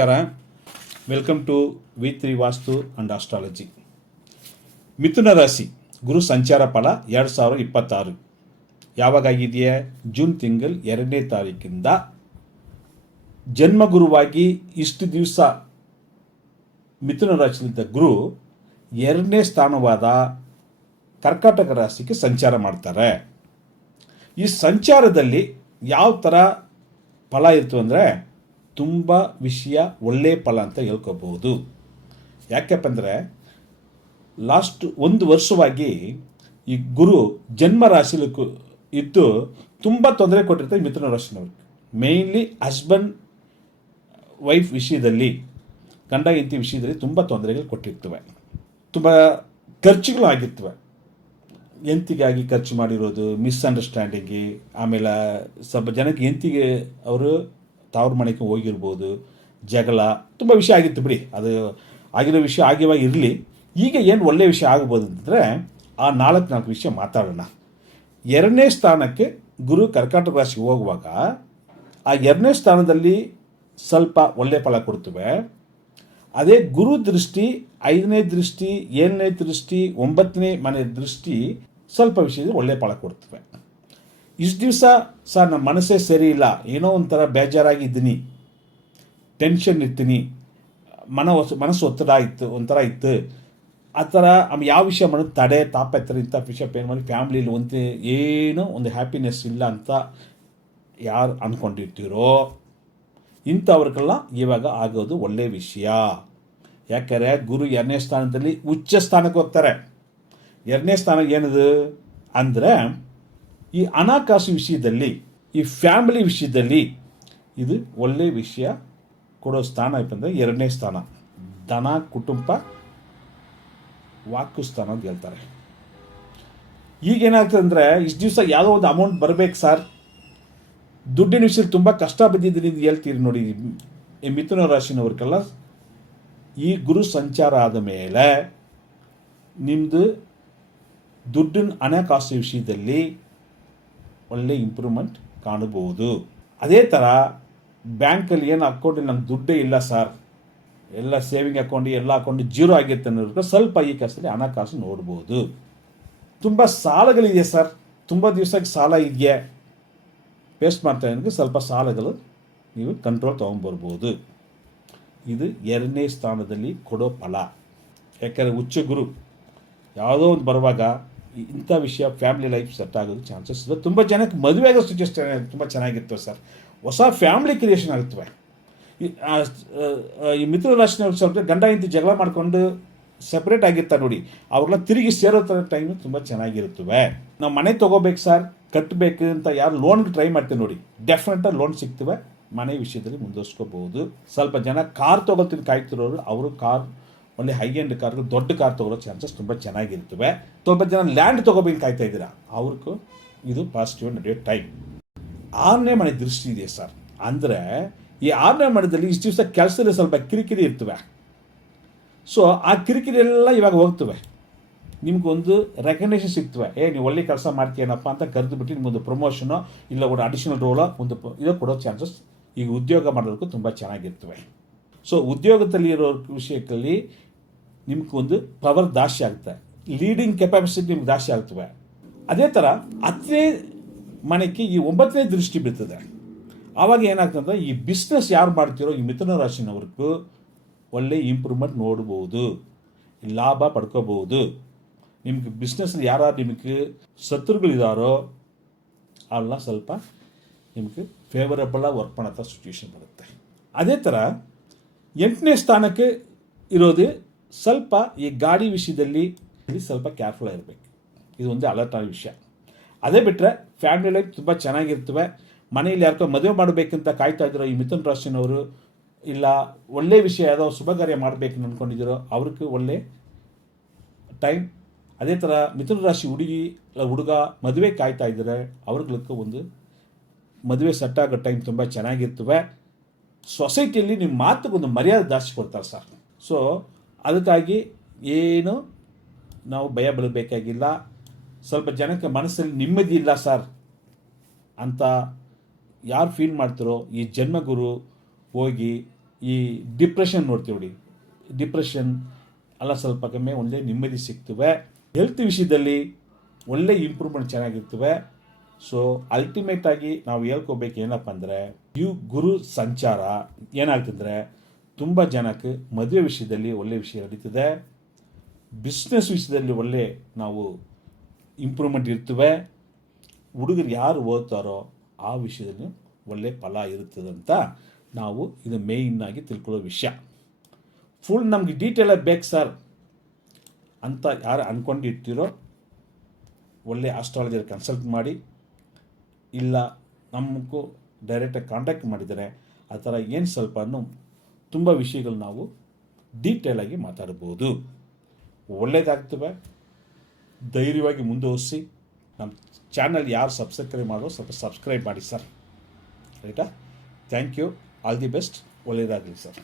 ನಮಸ್ಕಾರ. Welcome to ವಿ3 vastu and astrology. ಮಿಥುನ ರಾಶಿ ಗುರು ಸಂಚಾರ ಫಲ 2026 ಯಾವಾಗಾಗಿದೆಯೇ? ಜೂನ್ ತಿಂಗಳು 2ನೇ ತಾರೀಕಿಂದ ಜನ್ಮಗುರುವಾಗಿ ಇಷ್ಟು ದಿವಸ ಮಿಥುನ ರಾಶಿಯಲ್ಲಿದ್ದ ಗುರು 2ನೇ ಸ್ಥಾನವಾದ ಕರ್ಕಾಟಕ ರಾಶಿಗೆ ಸಂಚಾರ ಮಾಡ್ತಾರೆ. ಈ ಸಂಚಾರದಲ್ಲಿ ಯಾವ ಥರ ಫಲ ಇರ್ತು ಅಂದರೆ ತುಂಬ ವಿಷಯ ಒಳ್ಳೆಯ ಫಲ ಅಂತ ಹೇಳ್ಕೋಬಹುದು. ಯಾಕೆಪ್ಪ ಅಂದರೆ ಲಾಸ್ಟ್ 1 ವರ್ಷವಾಗಿ ಈ ಗುರು ಜನ್ಮ ರಾಶಿಲಿ ಇದ್ದು ತುಂಬ ತೊಂದರೆ ಕೊಟ್ಟಿರ್ತಾರೆ ಮಿಥುನ ರಾಶಿನವ್ರಿಗೆ. ಮೇಯ್ನ್ಲಿ ಹಸ್ಬೆಂಡ್ ವೈಫ್ ವಿಷಯದಲ್ಲಿ, ಗಂಡ ಹೆಂಡತಿ ವಿಷಯದಲ್ಲಿ ತುಂಬ ತೊಂದರೆಗಳು ಕೊಟ್ಟಿರ್ತವೆ. ತುಂಬ ಖರ್ಚುಗಳು ಆಗಿರ್ತವೆ. ಹೆಂಡತಿಗಾಗಿ ಖರ್ಚು ಮಾಡಿರೋದು, ಮಿಸ್ಅಂಡರ್ಸ್ಟ್ಯಾಂಡಿಂಗಿ, ಆಮೇಲೆ ಸ್ವಲ್ಪ ಜನಕ್ಕೆ ಹೆಂಡತಿಗೆ ಅವರು ತವ್ರ ಮನೆಗೆ ಹೋಗಿರ್ಬೋದು, ಜಗಳ, ತುಂಬ ವಿಷಯ ಆಗಿತ್ತು ಬಿಡಿ. ಅದು ಆಗಿರೋ ವಿಷಯ ಆಗಿವಾಗ ಇರಲಿ. ಈಗ ಏನು ಒಳ್ಳೆಯ ವಿಷಯ ಆಗ್ಬೋದು ಅಂದರೆ ಆ 4 ವಿಷಯ ಮಾತಾಡೋಣ. 2ನೇ ಸ್ಥಾನಕ್ಕೆ ಗುರು ಕರ್ಕಾಟಕ ರಾಶಿಗೆ ಹೋಗುವಾಗ ಆ 2ನೇ ಸ್ಥಾನದಲ್ಲಿ ಸ್ವಲ್ಪ ಒಳ್ಳೆಯ ಫಲ ಕೊಡ್ತವೆ. ಅದೇ ಗುರು ದೃಷ್ಟಿ, 5ನೇ ದೃಷ್ಟಿ, 7ನೇ ದೃಷ್ಟಿ, 9ನೇ ಮನೆ ದೃಷ್ಟಿ ಸ್ವಲ್ಪ ವಿಷಯದಲ್ಲಿ ಒಳ್ಳೆಯ ಫಲ ಕೊಡ್ತವೆ. ಇಷ್ಟು ದಿವಸ ಸರ್ ನಮ್ಮ ಮನಸ್ಸೇ ಸರಿ ಇಲ್ಲ, ಏನೋ ಒಂಥರ ಬೇಜಾರಾಗಿದ್ದೀನಿ, ಟೆನ್ಷನ್ ಇರ್ತೀನಿ, ಮನಸ್ಸು ಒತ್ತಡ ಇತ್ತು, ಒಂಥರ ಇತ್ತು, ಆ ಥರ ಯಾವ ವಿಷಯ ಮಾಡೋದು ತಡೆ ತಾಪತ್ರ ಇಂಥ ವಿಷಯ ಪೇನ್ ಮಾಡಿ ಫ್ಯಾಮ್ಲಿಲಿ ಏನೋ ಒಂದು ಹ್ಯಾಪಿನೆಸ್ ಇಲ್ಲ ಅಂತ ಯಾರು ಅಂದ್ಕೊಂಡಿರ್ತೀರೋ ಇಂಥವ್ರಿಗೆಲ್ಲ ಇವಾಗ ಆಗೋದು ಒಳ್ಳೆಯ ವಿಷಯ. ಯಾಕಂದರೆ ಗುರು 2ನೇ ಸ್ಥಾನದಲ್ಲಿ ಉಚ್ಚ ಸ್ಥಾನಕ್ಕೆ ಹೋಗ್ತಾರೆ. 2ನೇ ಸ್ಥಾನ ಏನದು ಅಂದರೆ ಈ ಹಣಕಾಸು ವಿಷಯದಲ್ಲಿ, ಈ ಫ್ಯಾಮಿಲಿ ವಿಷಯದಲ್ಲಿ ಇದು ಒಳ್ಳೆಯ ವಿಷಯ ಕೊಡೋ ಸ್ಥಾನ ಅಂದರೆ 2ನೇ ಸ್ಥಾನ. ಧನ, ಕುಟುಂಬ, ವಾಕು ಸ್ಥಾನ ಅಂತ ಹೇಳ್ತಾರೆ. ಈಗೇನಾಗ್ತದೆ ಅಂದರೆ ಇಷ್ಟು ದಿವಸ ಯಾವುದೋ ಒಂದು ಅಮೌಂಟ್ ಬರಬೇಕು ಸರ್, ದುಡ್ಡಿನ ವಿಷಯದಲ್ಲಿ ತುಂಬ ಕಷ್ಟ ಬಿದ್ದಿದ್ದೀನಿ ಅಂತ ಹೇಳ್ತೀರಿ ನೋಡಿ. ಈ ಮಿಥುನ ರಾಶಿನವ್ರಿಗೆಲ್ಲ ಈ ಗುರು ಸಂಚಾರ ಆದ ಮೇಲೆ ನಿಮ್ಮದು ದುಡ್ಡಿನ ಹಣಕಾಸು ವಿಷಯದಲ್ಲಿ ಒಳ್ಳೆ ಇಂಪ್ರೂವ್ಮೆಂಟ್ ಕಾಣಬಹುದು. ಅದೇ ಥರ ಬ್ಯಾಂಕಲ್ಲಿ ಏನು ಅಕೌಂಟಲ್ಲಿ ನಂಗೆ ದುಡ್ಡೇ ಇಲ್ಲ ಸರ್, ಎಲ್ಲ ಸೇವಿಂಗ್ ಅಕೌಂಟ್ ಎಲ್ಲ ಅಕೌಂಟ್ ಜೀರೋ ಆಗಿರುತ್ತೆ ಅನ್ನೋರಿಗೆ ಸ್ವಲ್ಪ ಈ ಕೆಲಸದಲ್ಲಿ ಹಣಕಾಸು ನೋಡ್ಬೋದು. ತುಂಬ ಸಾಲಗಳಿದೆ ಸರ್, ತುಂಬ ದಿವಸಕ್ಕೆ ಸಾಲ ಇದೆಯೇ ಪೇಸ್ಟ್ ಮಾಡ್ತಾ ಇದ್ದಕ್ಕೆ ಸ್ವಲ್ಪ ಸಾಲಗಳು ನೀವು ಕಂಟ್ರೋಲ್ ತೊಗೊಂಬರ್ಬೋದು. ಇದು 2ನೇ ಸ್ಥಾನದಲ್ಲಿ ಕೊಡೋ ಫಲ. ಯಾಕೆಂದರೆ ಉಚ್ಚ ಗುರು ಯಾವುದೋ ಒಂದು ಬರುವಾಗ ಇಂಥ ವಿಷಯ ಫ್ಯಾಮಿಲಿ ಲೈಫ್ ಸೆಟ್ ಆಗೋದು ಚಾನ್ಸಸ್ ಇದೆ. ತುಂಬ ಜನಕ್ಕೆ ಮದುವೆ ಆಗೋ ಸಿಚುವೇಶನ್ ತುಂಬ ಚೆನ್ನಾಗಿರ್ತವೆ ಸರ್, ಹೊಸ ಫ್ಯಾಮಿಲಿ ಕ್ರಿಯೇಷನ್ ಆಗುತ್ತವೆ. ಈ ಮಿಥುನ ರಾಶಿನವ್ರು ಸ್ವಲ್ಪ ಗಂಡ ಹೆಂಡತಿ ಜಗಳ ಮಾಡಿಕೊಂಡು ಸಪ್ರೇಟ್ ಆಗಿರ್ತಾರೆ ನೋಡಿ, ಅವ್ರೆಲ್ಲ ತಿರುಗಿ ಸೇರೋ ಥರ ಟೈಮು ತುಂಬ ಚೆನ್ನಾಗಿರುತ್ತವೆ. ನಾವು ಮನೆ ತೊಗೋಬೇಕು ಸರ್, ಕಟ್ಟಬೇಕು ಅಂತ ಯಾರು ಲೋನ್ಗೆ ಟ್ರೈ ಮಾಡ್ತೀವಿ ನೋಡಿ, ಡೆಫಿನೆಟಾಗಿ ಲೋನ್ ಸಿಗ್ತವೆ. ಮನೆ ವಿಷಯದಲ್ಲಿ ಮುಂದುವರ್ಸ್ಕೋಬಹುದು. ಸ್ವಲ್ಪ ಜನ ಕಾರ್ ತೊಗೊಳ್ತೀನಿ ಕಾಯ್ತಿರೋರು, ಅವರು ಕಾರ್ ಒಳ್ಳೆ ಹೈ ಎಂಡ್ ಕಾರ್ಗಳು, ದೊಡ್ಡ ಕಾರ್ ತೊಗೊಳ್ಳೋ ಚಾನ್ಸಸ್ ತುಂಬ ಚೆನ್ನಾಗಿರ್ತವೆ. ಸ್ವಲ್ಪ ಜನ ಲ್ಯಾಂಡ್ ತೊಗೋಬೇಕು ಕಾಯ್ತಾ ಇದ್ದೀರಾ, ಅವ್ರಿಗೂ ಇದು ಪಾಸಿಟಿವ್ ನಡೆಯೋ ಟೈಮ್. 6ನೇ ಮನೆ ದೃಷ್ಟಿ ಇದೆ ಸರ್. ಅಂದರೆ ಈ 6ನೇ ಮನೆಯಲ್ಲಿ ಇಷ್ಟು ದಿವಸ ಕೆಲಸದಲ್ಲಿ ಸ್ವಲ್ಪ ಕಿರಿಕಿರಿ ಇರ್ತವೆ. ಸೊ ಆ ಕಿರಿಕಿರಿ ಎಲ್ಲ ಇವಾಗ ಹೋಗ್ತವೆ. ನಿಮ್ಗೊಂದು ರೆಕಗ್ನೇಷನ್ ಸಿಗ್ತವೆ, ನೀವು ಒಳ್ಳೆ ಕೆಲಸ ಮಾಡ್ತೀಯನಪ್ಪ ಅಂತ ಕರೆದು ಬಿಟ್ಟು ನಿಮ್ಮೊಂದು ಪ್ರಮೋಷನೋ ಇಲ್ಲ ಒಂದು ಅಡಿಷನಲ್ ರೋಲೋ ಒಂದು ಇದು ಕೊಡೋ ಚಾನ್ಸಸ್ ಈಗ ಉದ್ಯೋಗ ಮಾಡೋದಕ್ಕೂ ತುಂಬ ಚೆನ್ನಾಗಿರ್ತವೆ. ಸೊ ಉದ್ಯೋಗದಲ್ಲಿ ಇರೋ ವಿಷಯದಲ್ಲಿ ನಿಮ್ಗೆ ಒಂದು ಪವರ್ ಜಾಸ್ತಿ ಆಗುತ್ತೆ, ಲೀಡಿಂಗ್ ಕೆಪಾಸಿಟಿ ನಿಮ್ಗೆ ಜಾಸ್ತಿ ಆಗ್ತವೆ. ಅದೇ ಥರ 10ನೇ ಮನೆಗೆ ಈ 9ನೇ ದೃಷ್ಟಿ ಬೀಳ್ತದೆ. ಆವಾಗ ಏನಾಗ್ತದೆ, ಈ ಬಿಸ್ನೆಸ್ ಯಾರು ಮಾಡ್ತಿರೋ ಈ ಮಿಥುನ ರಾಶಿನವ್ರಿಗೂ ಒಳ್ಳೆ ಇಂಪ್ರೂವ್ಮೆಂಟ್ ನೋಡ್ಬೋದು, ಲಾಭ ಪಡ್ಕೋಬಹುದು. ನಿಮ್ಗೆ ಬಿಸ್ನೆಸ್ಲಿ ಯಾರು ನಿಮಗೆ ಶತ್ರುಗಳಿದಾರೋ ಅಲ್ಲ ಸ್ವಲ್ಪ ನಿಮಗೆ ಫೇವರಬಲ್ ಆಗಿ ವರ್ಕ್ ಮಾಡೋ ಸಿಚುವೇಶನ್ ಬರುತ್ತೆ. ಅದೇ ಥರ 8ನೇ ಸ್ಥಾನಕ್ಕೆ ಇರೋದು ಸ್ವಲ್ಪ ಈ ಗಾಡಿ ವಿಷಯದಲ್ಲಿ ಸ್ವಲ್ಪ ಕೇರ್ಫುಲ್ ಆಗಿರಬೇಕು. ಇದು ಒಂದೇ ಅಲರ್ಟ್ ಆಗೋ ವಿಷಯ. ಅದೇ ಬಿಟ್ಟರೆ ಫ್ಯಾಮಿಲಿ ಲೈಫ್ ತುಂಬ ಚೆನ್ನಾಗಿರ್ತವೆ. ಮನೆಯಲ್ಲಿ ಯಾರಿಗೋ ಮದುವೆ ಮಾಡಬೇಕಂತ ಕಾಯ್ತಾ ಇದ್ದೀರೋ ಈ ಮಿಥುನ ರಾಶಿನವರು, ಇಲ್ಲ ಒಳ್ಳೆಯ ವಿಷಯ ಯಾವುದೋ ಶುಭ ಕಾರ್ಯ ಮಾಡಬೇಕು ಅಂದ್ಕೊಂಡಿದ್ದೀರೋ ಅವ್ರಿಗೆ ಒಳ್ಳೆ ಟೈಮ್. ಅದೇ ಥರ ಮಿಥುನ ರಾಶಿ ಹುಡುಗ ಮದುವೆ ಕಾಯ್ತಾ ಇದ್ದಾರೆ ಅವ್ರಿಗೂ ಒಂದು ಮದುವೆ ಸೆಟ್ ಆಗೋ ಟೈಮ್ ತುಂಬ ಚೆನ್ನಾಗಿರ್ತವೆ. ಸೊಸೈಟಿಯಲ್ಲಿ ನಿಮ್ಮ ಮಾತುಗೊಂದು ಮರ್ಯಾದೆ ಜಾಸ್ತಿ ಕೊಡ್ತಾರೆ ಸರ್. ಸೊ ಅದಕ್ಕಾಗಿ ಏನು ನಾವು ಭಯ ಬೀಳಬೇಕಾಗಿಲ್ಲ. ಸ್ವಲ್ಪ ಜನಕ್ಕೆ ಮನಸ್ಸಲ್ಲಿ ನೆಮ್ಮದಿ ಇಲ್ಲ ಸರ್ ಅಂತ ಯಾರು ಫೀಲ್ ಮಾಡ್ತಾರೋ ಈ ಜನ್ಮಗುರು ಹೋಗಿ ಈ ಡಿಪ್ರೆಷನ್ ನೋಡ್ತೀವಿ ನೋಡಿ, ಡಿಪ್ರೆಷನ್ ಎಲ್ಲ ಸ್ವಲ್ಪ ಕಮ್ಮಿ, ಒಳ್ಳೆ ನೆಮ್ಮದಿ ಸಿಗ್ತವೆ. ಹೆಲ್ತ್ ವಿಷಯದಲ್ಲಿ ಒಳ್ಳೆ ಇಂಪ್ರೂವ್ಮೆಂಟ್ ಚೆನ್ನಾಗಿರ್ತವೆ. ಸೊ ಅಲ್ಟಿಮೇಟ್ ಆಗಿ ನಾವು ಹೇಳ್ಕೋಬೇಕು ಏನಪ್ಪ ಅಂದರೆ, ಗುರು ಸಂಚಾರ ಏನಾಗ್ತಂದರೆ ತುಂಬ ಜನಕ್ಕೆ ಮದುವೆ ವಿಷಯದಲ್ಲಿ ಒಳ್ಳೆ ವಿಷಯ ನಡೀತದೆ, ಬಿಸ್ನೆಸ್ ವಿಷಯದಲ್ಲಿ ಒಳ್ಳೆ ನಾವು ಇಂಪ್ರೂವ್ಮೆಂಟ್ ಇರ್ತವೆ, ಹುಡುಗರು ಯಾರು ಓದ್ತಾರೋ ಆ ವಿಷಯದಲ್ಲಿ ಒಳ್ಳೆ ಫಲ ಇರುತ್ತದಂತ ನಾವು ಇದು ಮೇಯ್ನಾಗಿ ತಿಳ್ಕೊಳ್ಳೋ ವಿಷಯ. ಫುಲ್ ನಮಗೆ ಡೀಟೇಲಾಗಿ ಬೇಕು ಸರ್ ಅಂತ ಯಾರು ಅಂದ್ಕೊಂಡಿರ್ತೀರೋ ಒಳ್ಳೆ ಆಸ್ಟ್ರಾಲಜರ್ ಕನ್ಸಲ್ಟ್ ಮಾಡಿ, ಇಲ್ಲ ನಮಗೂ ಡೈರೆಕ್ಟಾಗಿ ಕಾಂಟ್ಯಾಕ್ಟ್ ಮಾಡಿದರೆ ಆ ಥರ ಏನು ಸ್ವಲ್ಪ ತುಂಬ ವಿಷಯಗಳು ನಾವು ಡೀಟೇಲಾಗಿ ಮಾತಾಡ್ಬೋದು. ಒಳ್ಳೆಯದಾಗ್ತವೆ. ಧೈರ್ಯವಾಗಿ ಮುಂದುವರಿಸಿ. ನಮ್ಮ ಚಾನಲ್ ಯಾರು ಸಬ್ಸ್ಕ್ರೈಬ್ ಮಾಡೋ ಸ್ವಲ್ಪ ಸಬ್ಸ್ಕ್ರೈಬ್ ಮಾಡಿ ಸರ್, ರೈಟಾ? Thank you. All the best. ಒಳ್ಳೆಯದಾಗಲಿ ಸರ್.